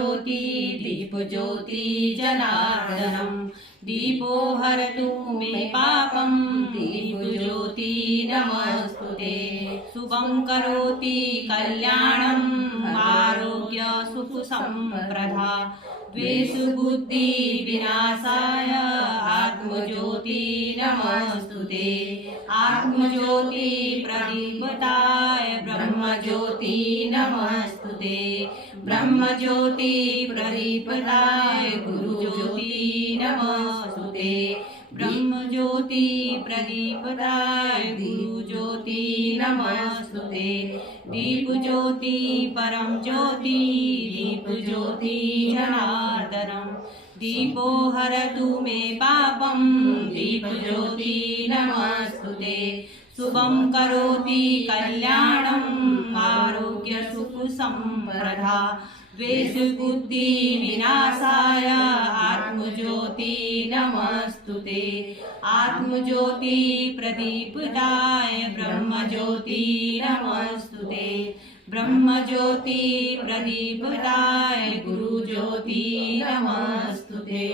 ज्योति दीपज्योति जनार्दनम् दीपो हरतु मे पापं दीपज्योति नमस्तुते। शुभं करोति कल्याणम् आरोग्य सुख संप्रदा द्वेष बुद्धि विनाशाय आत्मज्योति नमस्तुते। आत्मज्योति प्रदीपताय ब्रह्मज्योति नमस्तुते। ब्रह्मज्योति प्रदीपताय गुरुज्योति नमस्तुते। ब्रह्मज्योति प्रदीपताय गुरुज्योति नमस्तुते। दीपज्योति परम ज्योति दीपज्योति जनार्दनम् दीपो हरतु मे पापं दीपज्योति नमस्तुते। शुभं करोति कल्याणम् आरोग्य सुख संप्रदा द्वेष बुद्धि विनाशाय आत्मज्योति नमस्तुते। आत्मज्योति प्रदीपताय ब्रह्मज्योति नमस्तुते। ब्रह्मज्योति प्रदीपताय गुरुज्योति नमस्तुते।